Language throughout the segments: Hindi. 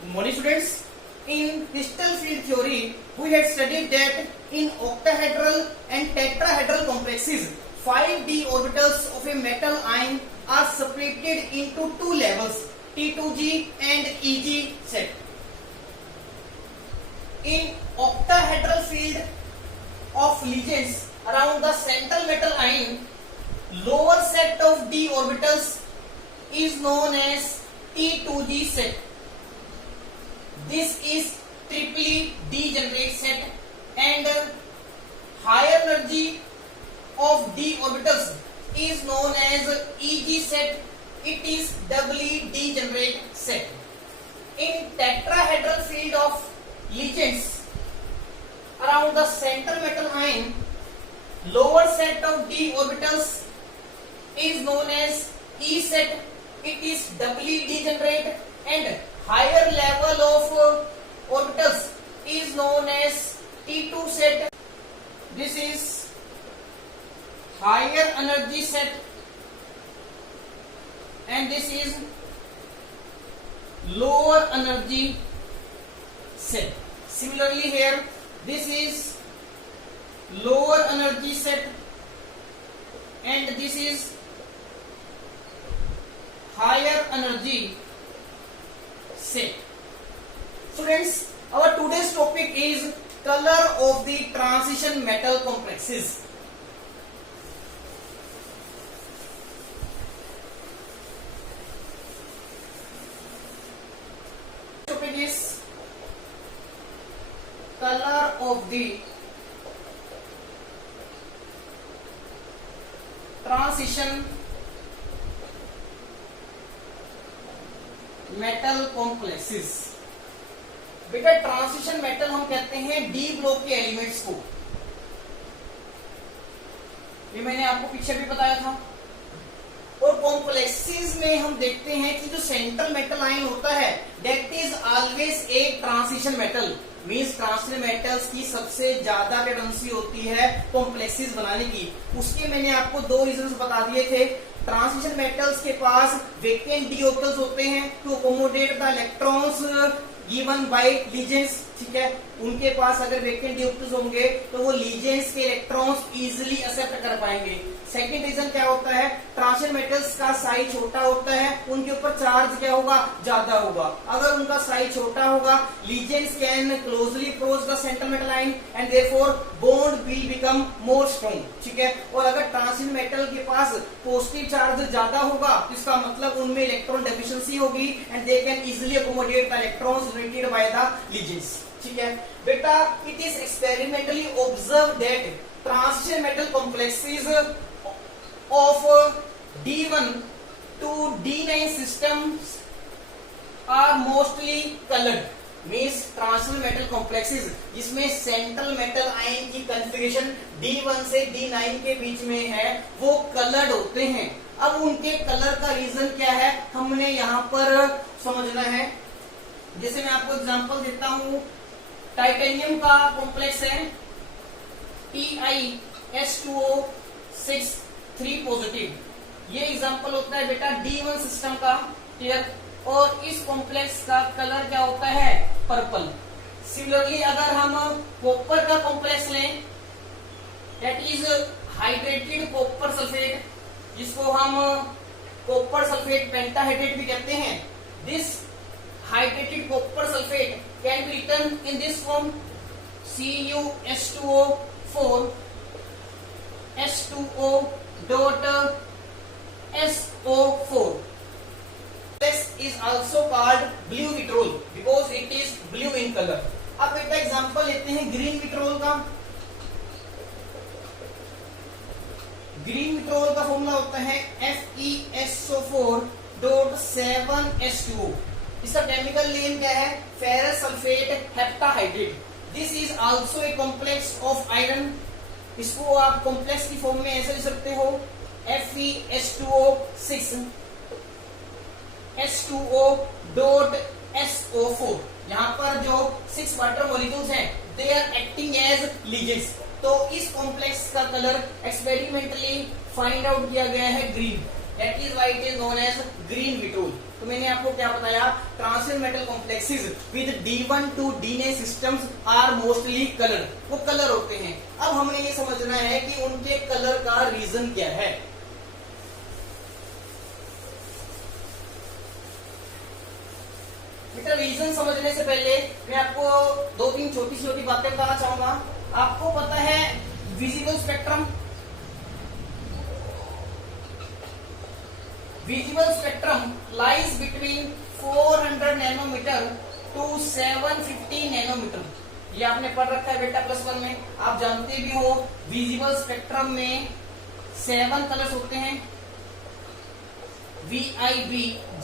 Good morning, students. In crystal field theory, we had studied that in octahedral and tetrahedral complexes, 5d orbitals of a metal ion are separated into two levels, T2g and Eg set. In octahedral field of legends around the central metal ion, lower set of d orbitals is known as T2g set. This is triply degenerate set, and higher energy of d orbitals is known as Eg set. It is doubly degenerate set. In tetrahedral field of legends around the central metal ion, lower set of d orbitals is known as E set. It is doubly degenerate, and higher level of orbitals is known as T2 set. This is higher energy set, and this is lower energy set. Similarly here, this is lower energy set, and this is higher energy set. Students, our today's topic is color of the transition metal complexes. Topic is color of the transition metal complexes. बेटा ट्रांजिशन मेटल हम कहते हैं डी ब्लॉक के एलिमेंट्स को. ये मैंने आपको पीछे भी बताया था. और कॉम्प्लेक्सेस में हम देखते हैं कि जो सेंट्रल मेटल आयन होता है that is always a transition metal. Means transition metals की सबसे ज्यादा टेंडेंसी होती है कॉम्प्लेक्सेस बनाने की. उसके मैंने आपको दो रीजंस बता दिए थे. ट्रांजिशन मेटल्स के पास वेकेंट डी ऑर्बिटल्स होते हैं to accommodate the electrons given by ligands. ठीक है, उनके पास अगर वेकेंट डी ऑर्बिटल्स होंगे तो वो लीजेंड्स के इलेक्ट्रॉन्स इजीली एक्सेप्ट कर पाएंगे. सेकंड रीजन क्या होता है, ट्रांजिशन मेटल्स का साइज छोटा होता है, उनके ऊपर चार्ज क्या होगा, ज्यादा होगा. अगर उनका साइज छोटा होगा, legends can closely approach the central metal ion and therefore bond will become more strong. ठीक है, और अगर ट्रांजिशन मेटल के पास पॉजिटिव चार्ज ज्यादा होगा तो इसका मतलब उनमें इलेक्ट्रॉन डेफिशिएंसी होगी and they can easily accommodate the electrons related by the legends. ठीक है बेटा, it is experimentally observe that transition metal complexes of D1 to D9 systems are mostly colored. Means transition metal complexes जिसमें सेंट्रल मेटल आयन की कॉन्फ़िगरेशन D1 से D9 के बीच में है वो कलर्ड होते हैं. अब उनके कलर का रीजन क्या है हमने यहाँ पर समझना है. जैसे मैं आपको एग्जांपल देता हूँ, टाइटेनियम का कॉम्प्लेक्स है TiS2O6 3 पॉजिटिव. ये एग्जांपल होता है बेटा D1 सिस्टम का. क्लियर. और इस कॉम्प्लेक्स का कलर क्या होता है, पर्पल. सिमिलरली अगर हम कॉपर का कॉम्प्लेक्स लें that is hydrated copper sulphate, जिसको हम कॉपर सल्फेट पेंटाहाइड्रेट भी कहते हैं. This hydrated copper sulphate can be written in this form CuS2O4 H2O dot SO4. This is also called blue vitriol because it is blue in color. अब एक एग्जांपल लेते हैं ग्रीन विट्रोल का. ग्रीन विट्रोल का फॉर्मूला होता है FeSO4 dot 7H2O. इसका केमिकल नेम क्या है, ferrous sulphate heptahydrate. This is also a complex of iron. इसको आप कॉम्प्लेक्स की फॉर्म में ऐसे लिख सकते हो FeS2O6 H2O dot SO4. यहाँ पर जो 6 वाटर मॉलिक्यूल्स हैं they are acting as ligands. तो इस कॉम्प्लेक्स का कलर एक्सपेरिमेंटली फाइंड आउट किया गया है green. That is why it is known as green vitriol. तो मैंने आपको क्या बताया, transition metal complexes with D1 to DNA systems are mostly colour, वो कलर होते हैं। अब हमें ये समझना है कि उनके कलर का रीजन क्या है। बेटा रीजन समझने से पहले मैं आपको दो तीन छोटी छोटी बातें बताना चाहूंगा। आपको पता है visible spectrum, visible spectrum lies between 400 nanometre to 750 nanometre. ये आपने पढ़ रखा है बेटा +1 में, आप जानते भी हो। विजिबल स्पेक्ट्रम में 7 कलर्स होते हैं, VIB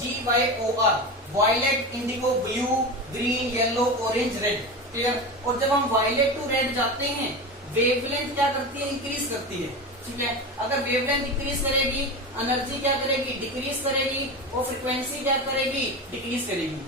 GYOR, violet, indigo, blue, green, yellow, orange, red. Clear. और जब हम वायलेट टू रेड जाते हैं, वेवलेंथ क्या करती है, इंक्रीज करती है। ठीक है, अगर वेवलेंथ इंक्रीज करेगी, एनर्जी क्या करेगी, डिक्रीज करेगी, और फ्रीक्वेंसी क्या करेगी, डिक्रीज करेगी।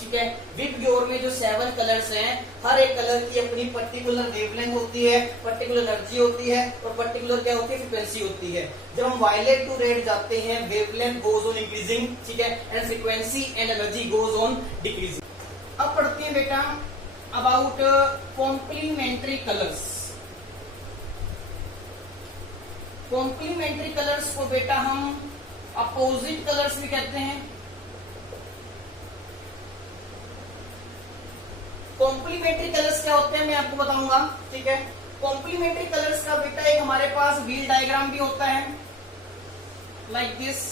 ठीक है, विबग्योर में जो 7 कलर्स हैं, हर एक कलर की अपनी पर्टिकुलर वेवलेंथ होती है, पर्टिकुलर एनर्जी होती है, और पर्टिकुलर क्या होती है, फ्रीक्वेंसी होती है। जब हम वायलेट टू रेड जाते हैं, वेवलेंथ गोज ऑन इंक्रीजिंग, ठीक है, and frequency and energy goes on decreasing. अब पढ़ते हैं बेटा about complementary colours. Complementary colours को बेटा हम अपोजिट कलर्स भी कहते हैं। कॉम्प्लीमेंट्री कलर्स क्या होते हैं मैं आपको बताऊंगा। ठीक है, कॉम्प्लीमेंट्री कलर्स का बेटा एक हमारे पास व्हील डायग्राम भी होता है, like this.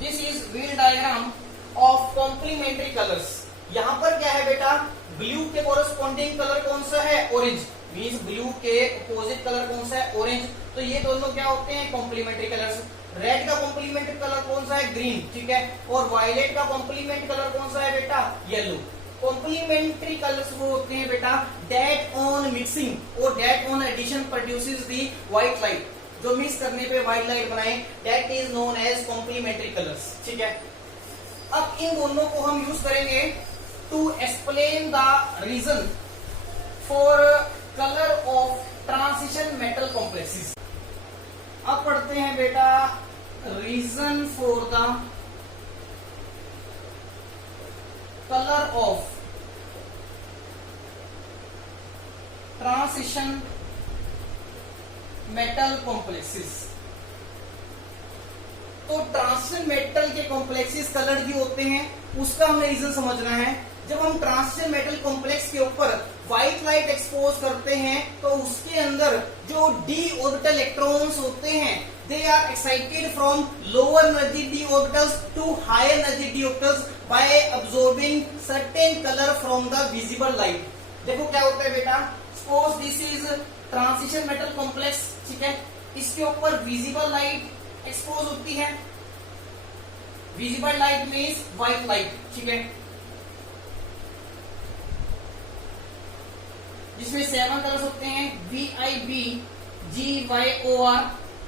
This is wheel diagram of complementary colours. यहां पर क्या है बेटा, ब्लू के कोरस्पॉन्डिंग कलर कौन सा है, ऑरेंज, मींस ब्लू के अपोजिट कलर कौन सा है, ऑरेंज। तो ये दोनों क्या होते हैं, कॉम्प्लीमेंट्री कलर्स। रेड का कॉम्प्लीमेंट्री कलर कौन सा है, ग्रीन। ठीक है, और वायलेट का कॉम्प्लीमेंट कलर कौन सा है बेटा, येलो। कॉम्प्लीमेंट्री कलर्स वो होते हैं बेटा दैट ऑन मिक्सिंग और that on addition produces the white light. जो मिक्स करने पे व्हाइट लाइट बनाए, that is known as complementary colours. ठीक है, अब इन दोनों को हम यूज करेंगे to explain the reason for colour of transition metal complexes. अब पढ़ते हैं बेटा reason for the colour of transition metal complexes. तो ट्रांसिशन मेटल के कॉम्प्लेक्सेस कलर जो होते हैं, उसका हमें रीजन समझना है। जब हम ट्रांसिशन मेटल कॉम्प्लेक्स के ऊपर व्हाइट लाइट एक्सपोज करते हैं, तो उसके अंदर जो डी ऑर्बिटल इलेक्ट्रॉन्स होते हैं, they are excited from lower energy d orbitals to higher energy d orbitals by absorbing certain colour from the visible light. देखो क्या होता है बेटा, suppose this is transition metal complex. ठीक है, इसके ऊपर विजिबल लाइट एक्सपोज होती है। Visible light means white light. ठीक है, जिसमें 7 कलर्स होते हैं, VIB GYOR।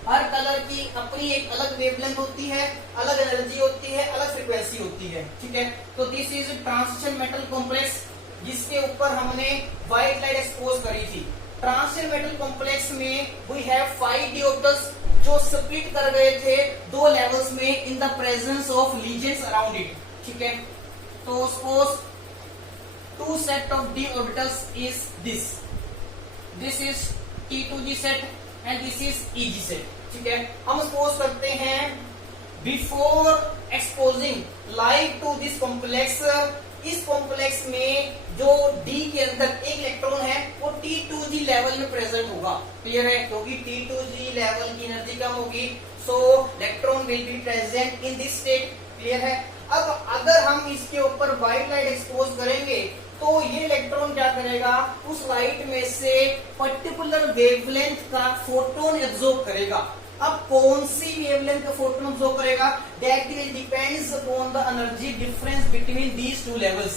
हर कलर की अपनी एक अलग वेवलेंथ होती है, अलग एनर्जी होती है, अलग फ्रीक्वेंसी होती है। ठीक है, तो this is transition metal complex, जिसके ऊपर हमने व्हाइट लाइट एक्सपोज करी थी। ट्रांसिशन मेटल कॉम्प्लेक्स में वी हैव 5 डी ऑर्बिटल्स जो स्प्लिट कर गए थे 2 लेवल्स में in the presence of legends around it. ठीक है, तो suppose 2 set of d orbitals is this is T2g set and this is EG set। ठीक है, हम सपोज करते हैं before exposing light to this complex, इस कॉम्प्लेक्स में जो D के अंदर एक इलेक्ट्रॉन है वो T2g लेवल में प्रेजेंट होगा। क्लियर है, क्योंकि T2g लेवल की एनर्जी कम होगी, सो electron will be present in this state. Clear है। अब अगर हम इसके ऊपर व्हाइट लाइट एक्सपोज करेंगे, तो ये इलेक्ट्रॉन क्या करेगा, उस लाइट में से पर्टिकुलर वेवलेंथ का फोटोन एब्जॉर्ब करेगा। अब कौन सी वेवलेंथ का फोटोन एब्जॉर्ब करेगा, that depends upon the energy difference between these 2 levels.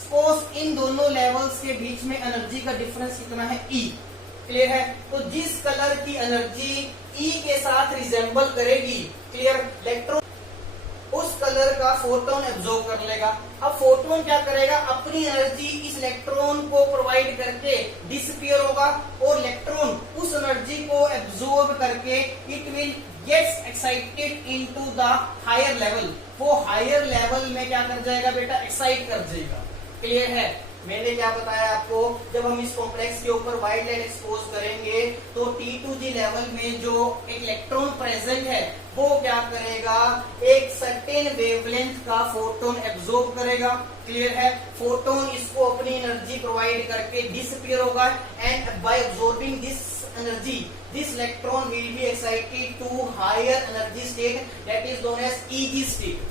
Suppose in दोनों लेवल्स के बीच में एनर्जी का डिफरेंस कितना है, E। क्लियर है, तो जिस कलर की एनर्जी E के साथ रिजेंबल करेगी, क्लियर, इलेक्ट्रॉन उस कलर का फोटोन एब्जॉर्ब कर लेगा। अब फोटोन क्या करेगा, अपनी एनर्जी इस इलेक्ट्रॉन को प्रोवाइड करके डिसअपीयर होगा और इलेक्ट्रॉन उस एनर्जी को एब्जॉर्ब करके it will gets excited into the higher level. वो हायर लेवल में क्या कर जाएगा बेटा, एक्साइट कर जाएगा। क्लियर है? मैंने क्या बताया आपको, जब हम इस कॉम्प्लेक्स के ऊपर व्हाइट लाइट एक्सपोज करेंगे तो T2G लेवल में जो एक इलेक्ट्रॉन प्रेजेंट है वो क्या करेगा, एक सर्टेन वेवलेंथ का फोटोन एब्जॉर्ब करेगा। क्लियर है? फोटोन इसको अपनी एनर्जी प्रोवाइड करके डिसअपीयर होगा and bye absorbing this energy this electron will be excited to higher energy state that is known as EG state।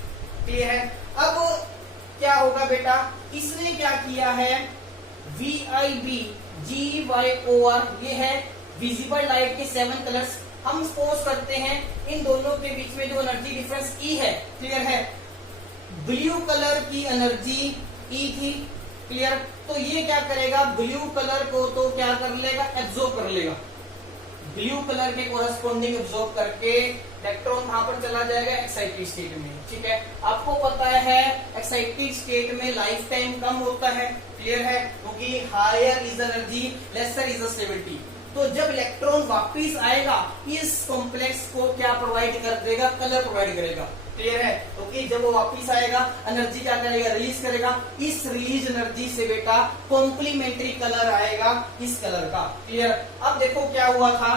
Clear है? अब क्या होगा बेटा, इसने क्या किया है, VIB GYOR, ये है विजिबल लाइट के 7 कलर्स। हम सपोज करते हैं इन दोनों के बीच में जो एनर्जी डिफरेंस E है, क्लियर है, ब्लू कलर की एनर्जी E थी। क्लियर? तो ये क्या करेगा, ब्लू कलर को तो क्या कर लेगा, एब्जॉर्ब कर लेगा। ब्लू कलर के कोरस्पॉन्डिंग एब्जॉर्ब करके इलेक्ट्रॉन वहां पर चला जाएगा एक्साइटेड स्टेट में। ठीक है? आपको पता है एक्साइटेड स्टेट में लाइफ टाइम कम होता है। क्लियर है? क्योंकि higher is energy, lesser is stability. तो जब इलेक्ट्रॉन वापिस आएगा इस कॉम्प्लेक्स को क्या प्रोवाइड कर देगा, कलर प्रोवाइड करेगा। क्लियर है? क्योंकि जब वो वापिस आएगा एनर्जी क्या करेगा, रिलीज करेगा। इस रिलीज एनर्जी से बेटा कॉम्प्लीमेंट्री कलर आएगा इस कलर का। क्लियर? अब देखो क्या हुआ था,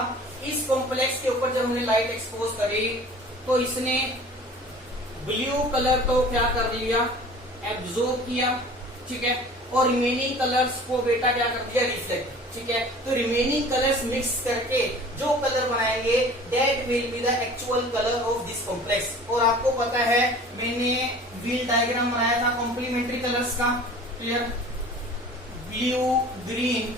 इस कॉम्प्लेक्स के ऊपर जब हमने लाइट एक्सपोज करी तो इसने ब्लू कलर तो क्या कर लिया, एब्जॉर्ब किया। ठीक है? और रिमेनिंग कलर्स को बेटा क्या कर दिया, रिफ्लेक्ट। ठीक है? तो रिमेनिंग कलर्स मिक्स करके जो कलर बनाएंगे that will be the actual colour of this complex. और आपको पता है मैंने व्हील डायग्राम बनाया था कॉम्प्लीमेंट्री कलर्स का। Clear? Blue, green,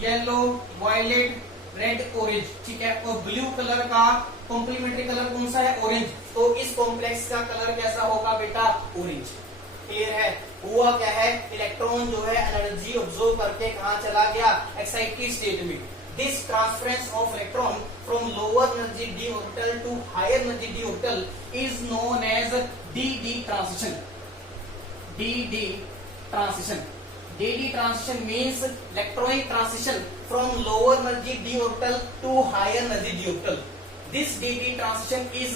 yellow, violet, red, orange. ठीक है? और ब्लू कलर का कॉम्प्लीमेंट्री कलर कौन सा है, ऑरेंज। तो इस कॉम्प्लेक्स का कलर कैसा होगा बेटा, ऑरेंज। क्लियर है? हुआ क्या है, इलेक्ट्रॉन जो है एनर्जी ऑब्जॉर्व करके कहां चला गया, एक्साइटेड स्टेट में। This transference of electron from lower energy d orbital to higher energy d orbital is known as dd transition. dd transition, dd transition means electronic transition from lower energy d orbital to higher energy d orbital. This dd transition is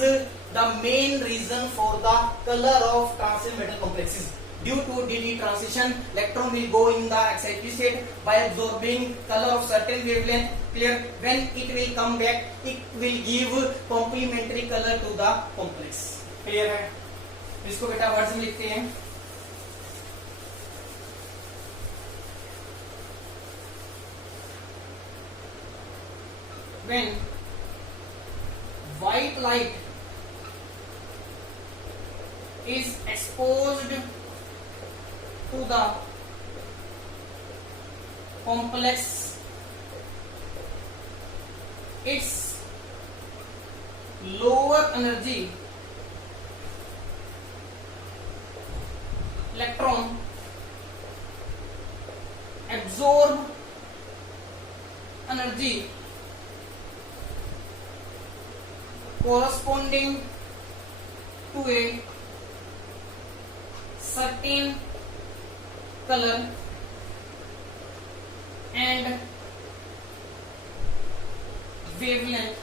the main reason for the color of transition metal complexes. Due to dd transition, electron will go in the excited state by absorbing color of certain wavelength. Clear? When it will come back, it will give complementary color to the complex. Clear है? इसको बेटा वर्ड्स में लिखते हैं। When white light is exposed to the complex, its lower energy electron absorb energy corresponding to a certain color and wavelength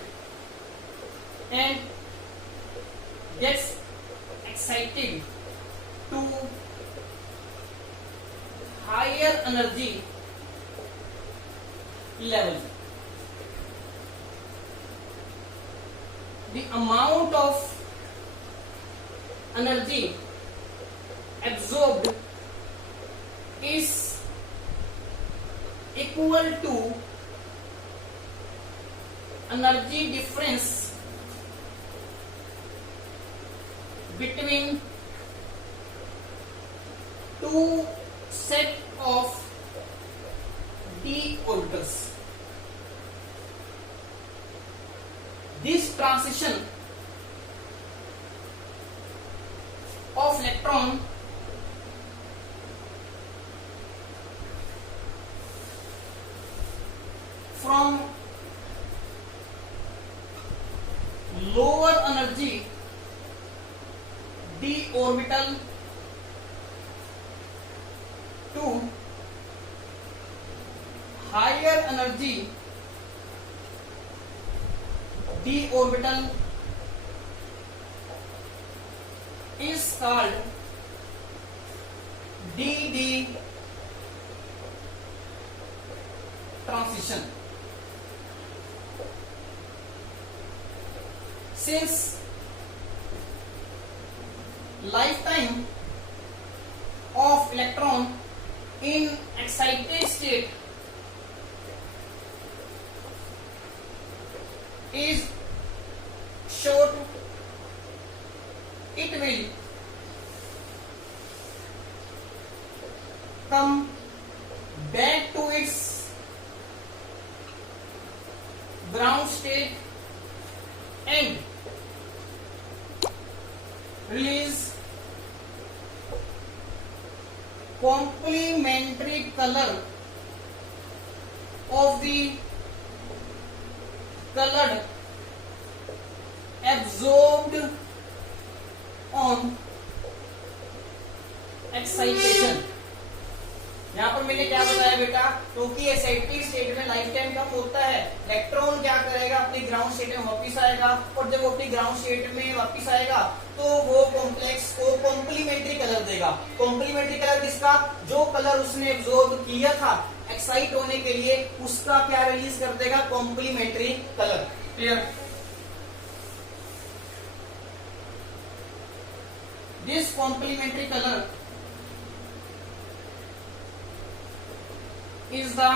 and gets excited to higher energy level. The amount of energy absorbed is equal to energy difference between two set of d orbitals. This transition of electron from lower energy d d orbital to higher energy d orbital is called dd transition. Since lifetime of electron in excited state is short, it will come back to its ground state and release complementary color of the colored absorbed on excitation. यहां पर मैंने क्या बताया बेटा, क्योंकि एक्साइटेड स्टेट में लाइफ टाइम कम होता है, इलेक्ट्रॉन क्या करेगा, अपनी ग्राउंड स्टेट में वापस आएगा, और जब वो अपनी ग्राउंड स्टेट में वापस आएगा तो वो कॉम्प्लेक्स को कॉम्प्लीमेंट्री कलर देगा। कॉम्प्लीमेंट्री कलर किसका, जो कलर उसने एब्जॉर्ब किया था एक्साइट होने के लिए, उसका क्या रिलीज कर देगा, complementary colour. Clear? This complementary colour is the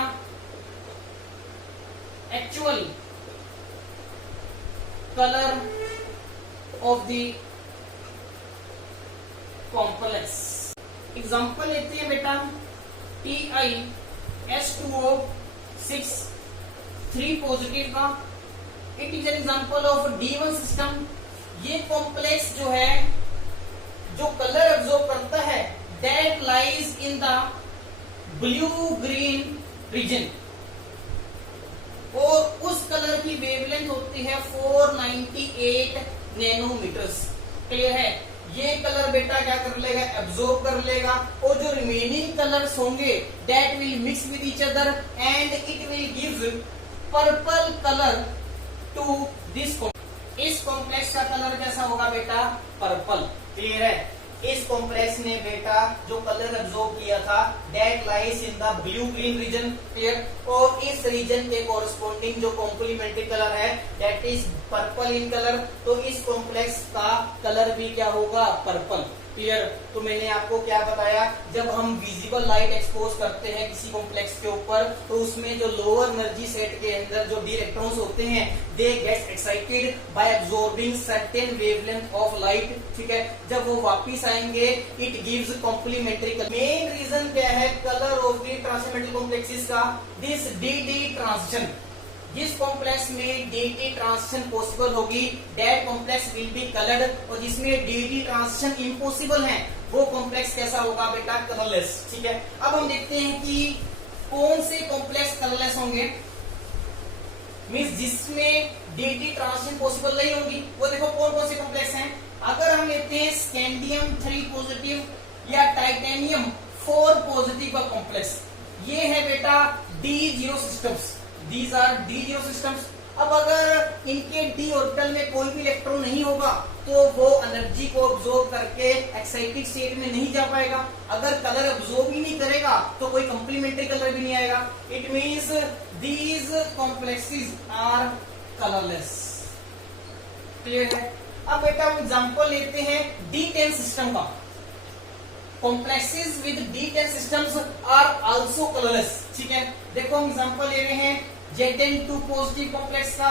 actual color of the complex. Example लेते हैं बेटा TiS2O6 3 पॉजिटिव का। It is an example of D1 system. ये कॉम्प्लेक्स जो है, जो कलर एब्जॉर्ब करता है, that lies in the blue green region, और उस कलर की वेवलेंथ होती है 498 नैनोमीटर्स। क्लियर है? ये कलर बेटा क्या कर लेगा, एब्जॉर्ब कर लेगा, और जो रिमेनिंग कलर्स होंगे that will mix with each other and it will give purple colour to this. इस कॉम्प्लेक्स का कलर कैसा होगा बेटा, पर्पल। क्लियर है? इस कॉम्प्लेक्स ने बेटा जो कलर एब्जॉर्ब किया था that lies in the blue green region. Clear? और इस रीजन के कोरस्पॉन्डिंग जो कॉम्प्लीमेंट्री कलर है that is purple in colour. तो इस कॉम्प्लेक्स का कलर भी क्या होगा, पर्पल। क्लियर? तो मैंने आपको क्या बताया, जब हम विजिबल लाइट एक्सपोज करते हैं किसी कॉम्प्लेक्स के ऊपर, तो उसमें जो लोअर एनर्जी सेट के अंदर जो डी इलेक्ट्रॉन्स होते हैं they get excited by absorbing certain wavelength of light. ठीक है? जब वो वापिस आएंगे it gives complementary colour. Main region क्या है colour of the transition metal complexes का, दिस डी ट्रांजिशन। जिस कॉम्प्लेक्स में डी ट्रांजिशन पॉसिबल होगी that complex will be coloured, और जिसमें डी ट्रांजिशन इम्पॉसिबल है वो कॉम्प्लेक्स कैसा होगा बेटा, कलरलेस। ठीक है? अब हम देखते हैं कि कौन से कॉम्प्लेक्स कलरलेस होंगे, मींस जिसमें डी ट्रांजिशन पॉसिबल नहीं होगी। वो देखो कौन कौन से कॉम्प्लेक्स हैं। अगर हम लेते हैं स्कैंडियम 3 पॉजिटिव या टाइटेनियम 4 पॉजिटिव का कॉम्प्लेक्स, ये है बेटा D0 systems. These are D0 systems। अब अगर इनके d ऑर्बिटल में कोई भी इलेक्ट्रॉन नहीं होगा तो वो एनर्जी को अब्सॉर्ब करके एक्साइटेड स्टेट में नहीं जा पाएगा। अगर कलर अब्सॉर्ब ही नहीं करेगा तो कोई कंप्लीमेंट्री कलर भी नहीं आएगा। It means these complexes are colourless. Clear है? अब बेटा हम एग्जांपल लेते हैं D10 सिस्टम का। Complexes with D10 systems are also colourless. ठीक है? देखो हम एग्जांपल ले रहे हैं Zn2 पॉजिटिव कॉम्प्लेक्स का,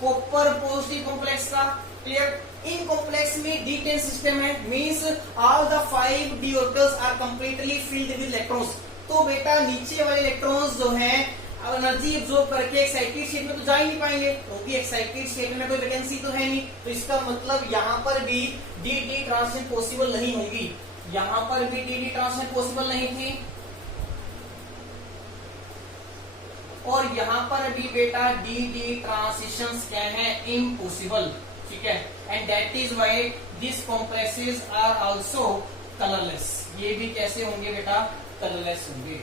कॉपर पॉजिटिव कॉम्प्लेक्स का। क्लियर? इन कॉम्प्लेक्स में D10 सिस्टम है, means all the 5 d orbitals are completely filled with electrons. तो बेटा नीचे वाले इलेक्ट्रॉन्स जो हैं एनर्जी एब्जॉर्ब करके एक्साइटेड स्टेट में तो जा ही नहीं पाएंगे, क्योंकि एक्साइटेड स्टेट में कोई वैकेंसी तो है नहीं। तो इसका मतलब यहाँ पर भी डी ट्रांजिशन पॉसिबल नहीं होगी, यहाँ पर भी डी ट्रांजिशन पॉसिबल नहीं थी, और यहाँ पर भी बेटा डी ट्रांजिशंस क्या है, इम्पॉसिबल। ठीक है, and that is why this complexes are also colourless. ये भी कैसे होंगे बेटा? कलरलेस होंगे।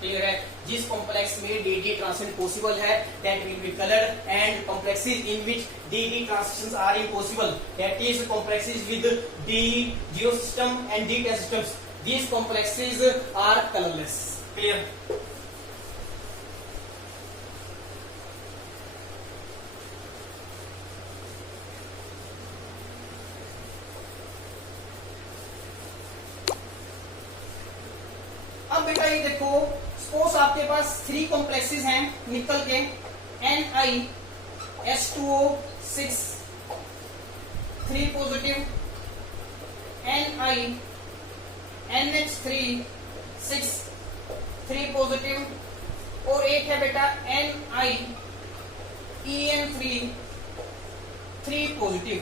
क्लियर है? जिस कॉम्प्लेक्स में डी ट्रांजिशन पॉसिबल है that will be coloured, and complexes in which d transitions are impossible that is complexes with d zero system and d test systems, these complexes are colorless. Clear? अब बेटा ये देखो, सपोज आपके पास 3 कॉम्प्लेक्सेस हैं निकल के, NiS2O6 3 पॉजिटिव, NiNH3 6 3 पॉजिटिव, और एक है बेटा NiEN3 3 पॉजिटिव।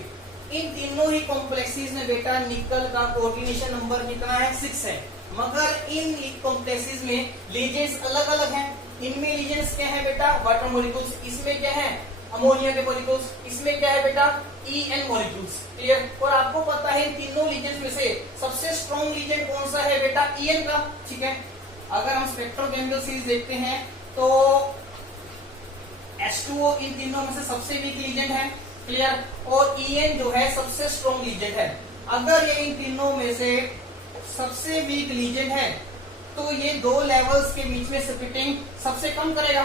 इन तीनों ही कॉम्प्लेक्सेस में बेटा निकल का कोऑर्डिनेशन नंबर कितना है? 6 है। मगर इन कॉम्प्लेक्सेस में लीजेंड्स अलग अलग हैं। इनमें लीजेंड्स क्या है बेटा? Water molecules. इसमें क्या है? अमोनिया के मॉलिक्यूल्स। इसमें क्या है बेटा? EN molecules. क्लियर? और आपको पता है इन तीनों लीजेंड्स में से सबसे स्ट्रॉन्ग लीजेंड कौन सा है बेटा? EN का। ठीक है, अगर हम स्पेक्ट्रोकेमिकल सीरीज देखते हैं तो H2O इन तीनों में से सबसे वीक लीजेंड है। क्लियर? और EN जो है सबसे स्ट्रॉन्ग लीजेंड है। अगर ये इन तीनों में से सबसे वीक लीजेंड है तो ये 2 लेवल्स के बीच में स्प्लिटिंग सबसे कम करेगा।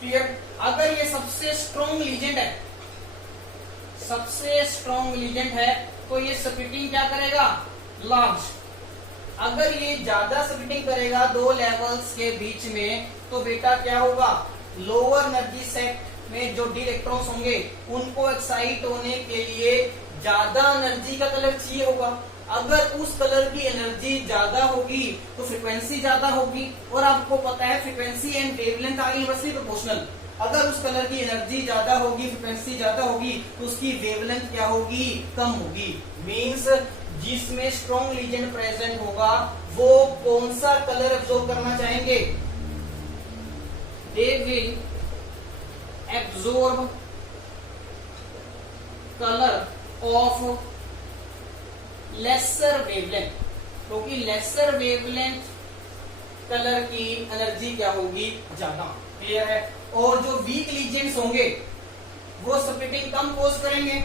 क्लियर? अगर ये सबसे स्ट्रॉन्ग लीजेंड है, सबसे स्ट्रॉन्ग लीजेंड है तो ये स्प्लिटिंग क्या करेगा? लार्ज। अगर ये ज्यादा स्प्लिटिंग करेगा 2 लेवल्स के बीच में तो बेटा क्या होगा? लोअर एनर्जी सेट में जो डी इलेक्ट्रॉन्स होंगे उनको एक्साइट होने के लिए ज्यादा एनर्जी का कलर चाहिए होगा। अगर उस कलर की एनर्जी ज्यादा होगी तो फ्रीक्वेंसी ज्यादा होगी, और आपको पता है frequency and wavelength are inversely proportional. अगर उस कलर की एनर्जी ज्यादा होगी, फ्रीक्वेंसी ज्यादा होगी, तो उसकी वेवलेंथ क्या होगी? कम होगी। मींस जिसमें स्ट्रॉन्ग लीजेंड प्रेजेंट होगा वो कौन सा कलर एब्जॉर्ब करना चाहेंगे? They will absorb colour of lesser wavelength, क्योंकि लेसर वेवलेंथ कलर की एनर्जी क्या होगी? ज्यादा। क्लियर है? और जो वीक लीजेंड्स होंगे वो स्प्लिटिंग कम कोज करेंगे।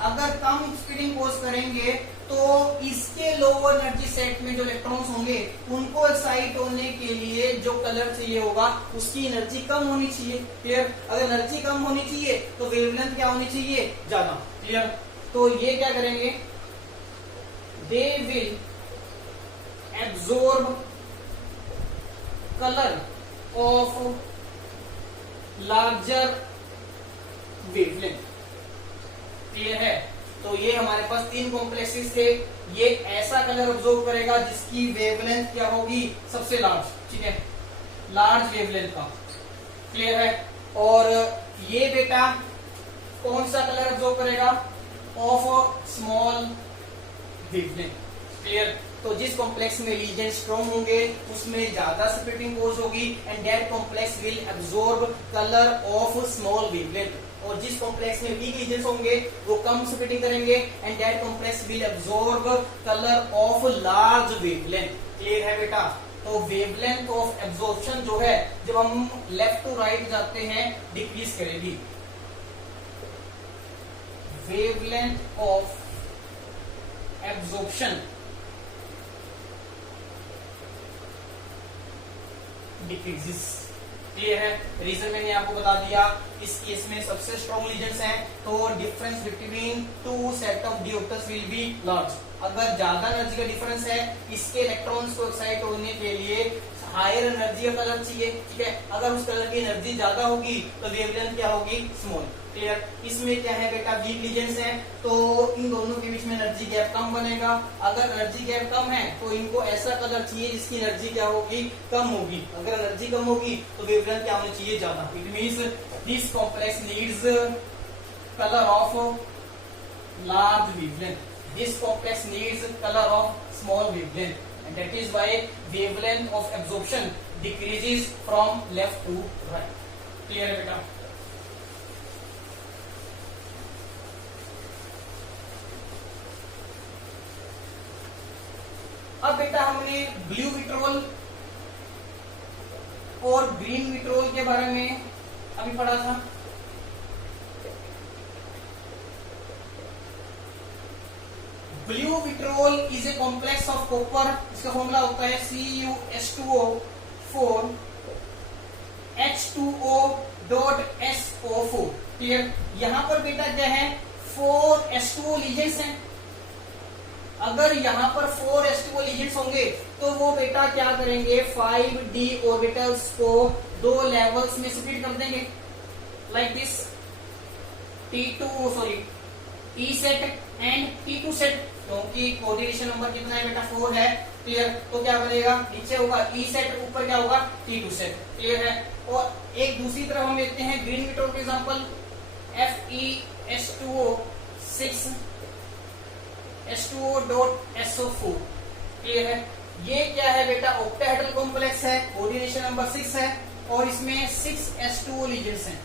अगर कम स्प्लिटिंग कोज करेंगे तो इसके लोअर एनर्जी सेट में जो इलेक्ट्रॉन्स होंगे उनको एक्साइट होने के लिए जो कलर चाहिए होगा उसकी एनर्जी कम होनी चाहिए। क्लियर? अगर एनर्जी कम होनी चाहिए तो वेवलेंथ क्या होनी चाहिए? ज्यादा। क्लियर? तो ये क्या करेंगे? They will absorb color of larger wavelength। Clear है? तो ये हमारे पास 3 कॉम्प्लेक्सेस थे। ये ऐसा कलर ऑब्जॉर्व करेगा जिसकी वेवलेंथ क्या होगी? सबसे लार्ज। ठीक है, लार्ज वेवलेंथ का। क्लियर है? और ये बेटा कौन सा कलर ऑब्जॉर्व करेगा? Of small wavelength. क्लियर? तो जिस कॉम्प्लेक्स में लीजेंड स्ट्रॉन्ग होंगे उसमें ज्यादा स्प्लिटिंग कोज होगी, and that complex will absorb colour of small wavelength. और जिस कॉम्प्लेक्स में वीक लीजेंड्स होंगे वो कम स्प्लिटिंग करेंगे, and that complex will absorb colour of large wavelength. Clear है बेटा? तो वेवलेंथ ऑफ एब्जॉर्प्शन जो है जब हम लेफ्ट टू राइट जाते हैं डिक्रीज करेगी। Wavelength of absorption decreases. Clear है? रीजन मैंने आपको बता दिया। इस केस में सबसे स्ट्रॉन्ग लीजेंड्स हैं तो difference between 2 set of D orbitals will be large. अगर ज्यादा एनर्जी का डिफरेंस है, इसके इलेक्ट्रॉन्स को एक्साइट होने के लिए हायर एनर्जी का कलर चाहिए। ठीक है? अगर उस कलर की एनर्जी ज्यादा होगी तो वेवलेंथ क्या होगी? स्मॉल। क्लियर? इसमें क्या है बेटा? वीक लीजेंड्स हैं तो इन दोनों के बीच में एनर्जी गैप कम बनेगा। अगर एनर्जी गैप कम है तो इनको ऐसा कलर चाहिए जिसकी एनर्जी क्या होगी? कम होगी। अगर एनर्जी कम होगी तो वेवलेंथ क्या होनी चाहिए? ज्यादा। It means this complex needs colour of large wavelength, this complex needs colour of small wavelength, and that is why wavelength of absorption decreases from left to right. Clear है बेटा? अब बेटा हमने ब्लू विट्रोल और ग्रीन विट्रोल के बारे में अभी पढ़ा था। Blue vitriol is a complex of copper, इसका फॉर्मूला होता है CuH2O4 H2O.SO4। क्लियर। यहां पर बेटा क्या है, 4 H2O लीजेंड्स हैं। अगर यहां पर 4 H2O लीजेंड्स होंगे तो वो बेटा क्या करेंगे, 5d ऑर्बिटल्स को 2 लेवल्स में स्प्लिट कर देंगे like this, E set and T2 set, क्योंकि कोऑर्डिनेशन नंबर कितना है बेटा 4 है। क्लियर। तो क्या बनेगा, नीचे होगा E सेट, ऊपर क्या होगा T2 सेट। क्लियर है। और एक दूसरी तरफ हम लेते हैं ग्रीन विट्रोल के एग्जांपल, FeH2O6 H2O.SO4। क्लियर है। ये क्या है बेटा, ऑक्टाहेड्रल कॉम्प्लेक्स है, कोऑर्डिनेशन नंबर 6 है और इसमें 6 H2O लीजेंड्स हैं।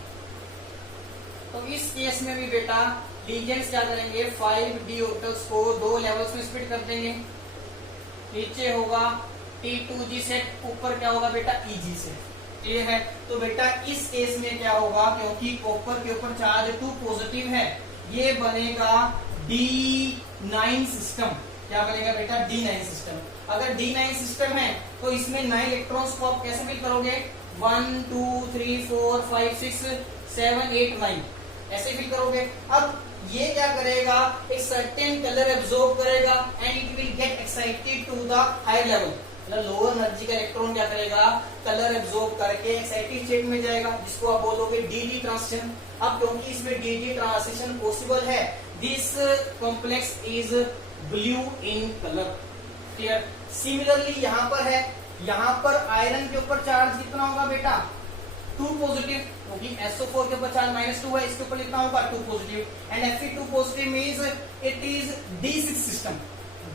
तो इस केस में भी बेटा लीजेंड्स क्या करेंगे, 5d ऑर्बिटल्स को 2 लेवल्स में स्प्लिट कर देंगे। नीचे होगा T2g सेट, ऊपर क्या होगा बेटा Eg सेट। क्लियर है। तो बेटा इस केस में क्या होगा, क्योंकि कॉपर के ऊपर चार्ज 2 पॉजिटिव है, ये बनेगा D9 सिस्टम। क्या बनेगा बेटा, D9 सिस्टम। अगर D9 सिस्टम है तो इसमें 9 इलेक्ट्रॉन्स को आप कैसे फिल करोगे, 1 2 3 4 5 6 7 8 9 ऐसे फिल करोगे। अब ये क्या करेगा, एक सर्टेन कलर एब्जॉर्ब करेगा and it will get excited to the higher level. मतलब लोअर एनर्जी का इलेक्ट्रॉन क्या करेगा, कलर एब्जॉर्ब करके एक्साइटेड स्टेट में जाएगा, जिसको आप बोलोगे DD ट्रांजिशन। अब क्योंकि इसमें DD ट्रांजिशन पॉसिबल है, this complex is blue in colour. Clear. Similarly यहाँ पर है, यहाँ पर आयरन के ऊपर चार्ज कितना होगा बेटा, 2 पॉजिटिव, क्योंकि SO4 के ऊपर चार्ज -2 है, इसके ऊपर कितना होगा 2 positive. And Fe2 positive means it is D6 system.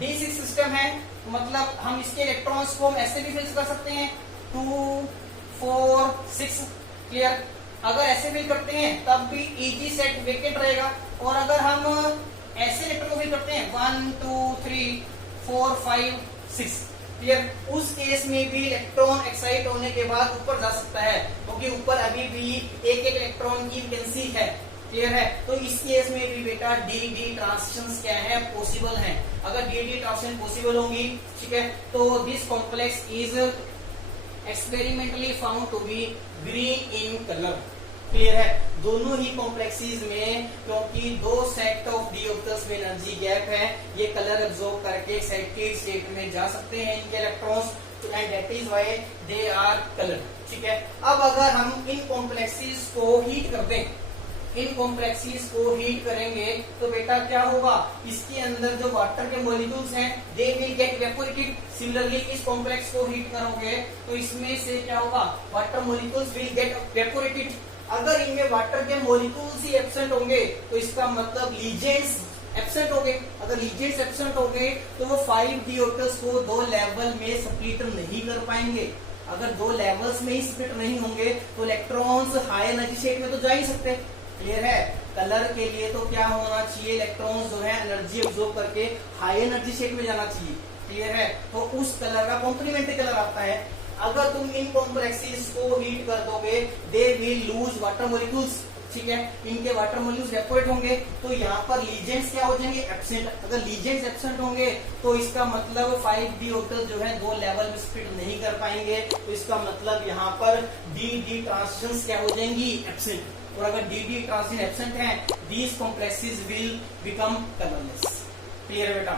D6 system है, मतलब हम इसके इलेक्ट्रॉन्स को हम ऐसे भी फिल कर सकते हैं 2 4 6। क्लियर। अगर ऐसे फिल करते हैं तब भी Eg सेट वेकेंट रहेगा, और अगर हम ऐसे इलेक्ट्रॉन फिल करते हैं 1 2 3 4 5 6, क्लियर, उस केस में भी इलेक्ट्रॉन एक्साइट होने के बाद ऊपर जा सकता है, क्योंकि ऊपर अभी भी एक इलेक्ट्रॉन की वैकेंसी है। क्लियर है। तो इस केस में भी बेटा DD ट्रांजिशंस क्या है, पॉसिबल हैं। अगर DD ट्रांजिशन पॉसिबल होंगी, ठीक है, तो this complex is experimentally found to be green in colour. Clear है। दोनों ही कॉम्प्लेक्सेस में, क्योंकि 2 सेट ऑफ d ऑर्बिटल्स में एनर्जी गैप है, ये कलर एब्जॉर्ब करके एक्साइटेड स्टेट में जा सकते हैं इनके electrons, and that is why they are colour. ठीक है। अब अगर हम इन कॉम्प्लेक्सेस को हीट कर दें, इन कॉम्प्लेक्सेस को हीट करेंगे तो बेटा क्या होगा, इसके अंदर जो वाटर के मॉलिक्यूल्स हैं they will get evaporated. Similarly इस कॉम्प्लेक्स को हीट करोगे तो इसमें से क्या होगा, water molecules will get evaporated. अगर इनमें वाटर के मॉलिक्यूल्स ही एब्सेंट होंगे तो इसका मतलब लीजेंड्स एब्सेंट हो गए। अगर लीजेंड्स एब्सेंट हो गए तो वो 5d ऑर्बिटल्स को 2 लेवल में स्प्लिट नहीं कर पाएंगे। अगर 2 लेवल्स में ही स्प्लिट नहीं होंगे तो इलेक्ट्रॉन्स हाई एनर्जी स्टेट में तो जा ही सकते। क्लियर है। कलर के लिए तो क्या होना चाहिए, इलेक्ट्रॉन्स जो है एनर्जी एब्जॉर्ब करके हाई एनर्जी स्टेट में जाना चाहिए। क्लियर है। तो उस कलर का कॉम्प्लीमेंट्री कलर आता है। अगर तुम इन कॉम्प्लेक्सेस को हीट कर दोगे, they will lose water molecules. ठीक है, इनके वाटर मॉलिक्यूल्स इवेपोरेट होंगे, तो यहाँ पर लीजेंड्स क्या हो जाएंगे, एब्सेंट। अगर लीजेंड्स एब्सेंट होंगे तो इसका मतलब 5d ऑर्बिटल जो है 2 लेवल में स्प्लिट नहीं कर पाएंगे, तो इसका मतलब यहाँ पर DD ट्रांजिशंस क्या हो जाएंगी, एब्सेंट। और अगर DD ट्रांजिशन एब्सेंट है, these complexes will become colourless. Clear बेटा।